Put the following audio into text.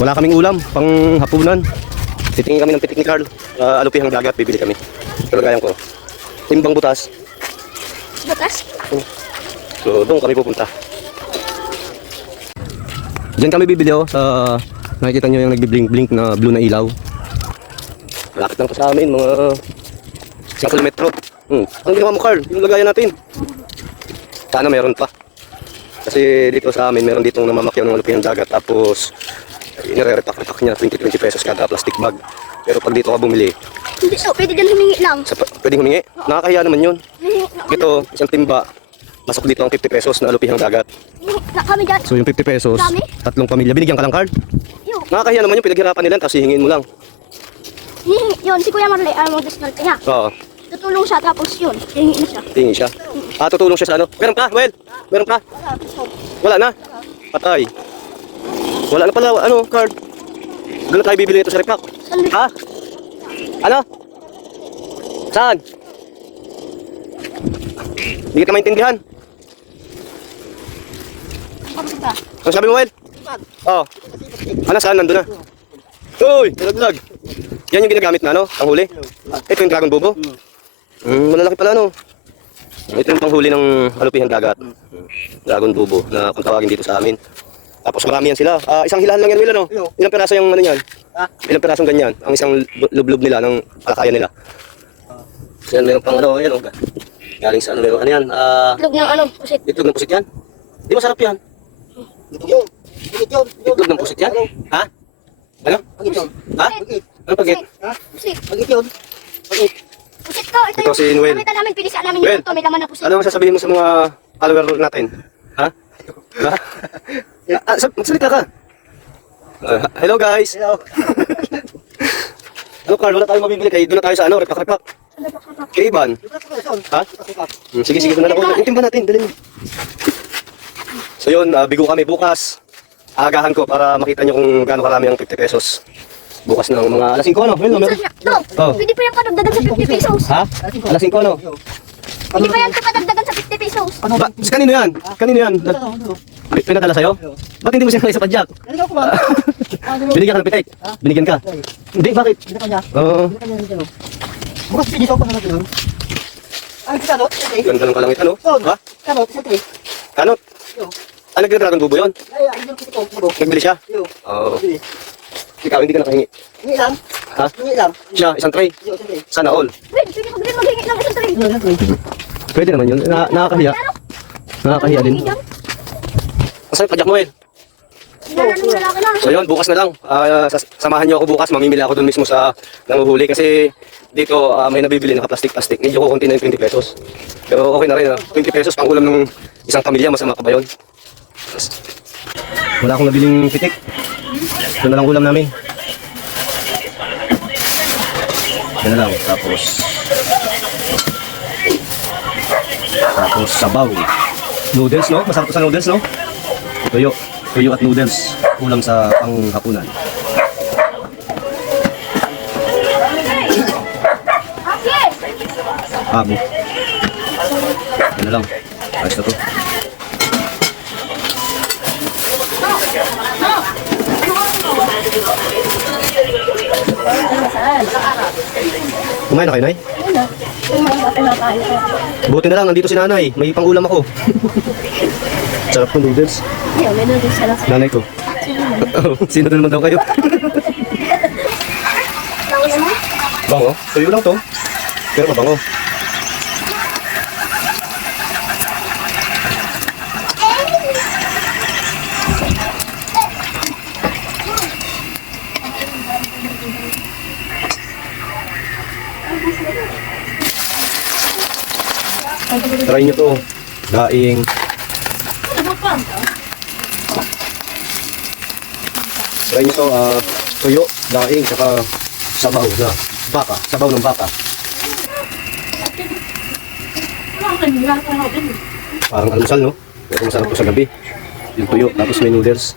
Wala kaming ulam, pang hapunan. Titingin kami ng pitik ni Carl. Alupihang dagat, bibili kami. Kalagayan ko. Timbang butas. Butas? So, doon kami pupunta. Diyan kami bibili oh, sa nakikita nyo yung nagbi-blink-blink na blue na ilaw. Malapit lang po sa amin, mga 5 kilometro. Ang ginawa mo Carl, yung lagayan natin. Sana meron pa. Kasi dito sa amin, meron ditong namamakyaw ng alupihang dagat. Tapos, nire-repack-repack niya 20 pesos kada plastic bag. Pero pag dito ka bumili, Hindi, so pwede dyan humingi lang. pwedeng humingi. Nakakahiya naman yun. Ito, isang timba, masok dito ang 50 pesos na alupihang dagat. Na kami dyan. So yung 50 pesos, Dami? 3 pamilya. Binigyan ka lang Carl. Yo, Nakakahiya naman yung pinaghirapan nila, tapos hihingin mo lang. yun, si Kuya Marley, mo discount niya. Oo, Tutulong siya, tapos yun, hingi na siya. tingin siya. Tutulong siya sa ano. Meron ka, Well? Meron ka? Wala na? Patay. Wala na pala, ano, Carl? Doon na tayo bibili nito sa repack. Ha? Ano? Saan? Hindi ka maintindihan. Ano sabi mo, Well? Oo. Ano, saan? Nandun na. Uy, nalaglag. Yan yung ginagamit na, ano? Panghuli? Ito yung dragon bobo? Malalaki pala, no? Ito yung panghuli ng alupihang dagat. Dragon bobo na kung tawagin dito sa amin. Tapos marami yan sila. Isang hilahan lang yan, Will, ano? Ilang peraso yung ano yan? Ilang perasong ganyan? Ang isang lublob nila, ng kalakayan nila. So yan, meron pang ano, yan, oh. Galing sa ano, meron, ano yan? Itlog ng ano, pusit. Itlog ng pusit yan? Di masarap yan. Itlog ng pusit yan? Ha? Ano? Ha? Ano pagit? Pusit. Pusit to, Ito si Noel. Nakita namin, pinisaan namin Well, yung to, may laman na pusit. Ano masasabihin mo sa mga follower natin? Ha? Ha? Magsalita ka. Hello guys. Hello. Ano Carl, wala tayong mabibili kayo. Doon na tayo sa ano, repak-repak. Kay Ivan. Ha? Sige, doon na ako. Intimba natin, dali mo. So yun, bigo kami bukas. Agahan ko para makita nyo kung gaano karami ang 50 pesos. Bukas ng mga alas 5 ano? Well, meron. Oh. Pwede pa yan kadagdagan sa 50 pesos. Ha? Alas 5 ano? Pwede pa yan kadagdagan sa 50 pesos. Kanino yan? Kanino yan? Pinadala sa'yo? Ba't hindi mo sinalay sa padyak? Binigyan ka ng pitik? Binigyan ka? Hindi, bakit? Oo. Bukas pinisaw ko na natin. Ay, kanot? Ganda ng kalangit ano? Ha? Kanot, siyempre. Kanot? Ano nag-dragon bubo yun? Ay, ang ko. Nagbili siya? Oo. Ikaw, hindi ka nakahingi. Hingi lang. Ha? Hingi lang. Siya, isang tray. Sana all. Pwede ka din maghingi ng isang tray. Pwede naman yun. Nakakahiya. Nakakahiya din. Masarap padyak mo eh. So yun, bukas na lang. Samahan niyo ako bukas. Mamimili ako dun mismo sa nanguhuli. Kasi dito may nabibili naka-plastic-plastic. Medyo kukunti na yung 20 pesos. Pero okay na rin. 20 pesos pang ulam ng isang pamilya. Masama ka ba yun? Wala akong nabiling pitik. Ito na lang ulam namin. Yan na lang. Tapos sabaw. Noodles, no? Masarap to sa noodles, no? Tuyo at noodles. Ulam sa panghapunan. Abo. Yan na lang. Ayos na to. Kumain na kayo, Nay? Buti na lang, nandito si Nanay. May pangulam ako. Sarap ng noodles. May noodles sa lasa. Nanay ko. Sino na naman daw kayo? Bango? Tuyo lang to. Pero mabango. Try nyo to. Daing. Try nyo to. Tuyo, daing, saka sabaw na baka. Sabaw ng baka. Parang almusal, no? Pero masarap to sa gabi. Yung tuyo, tapos may noodles.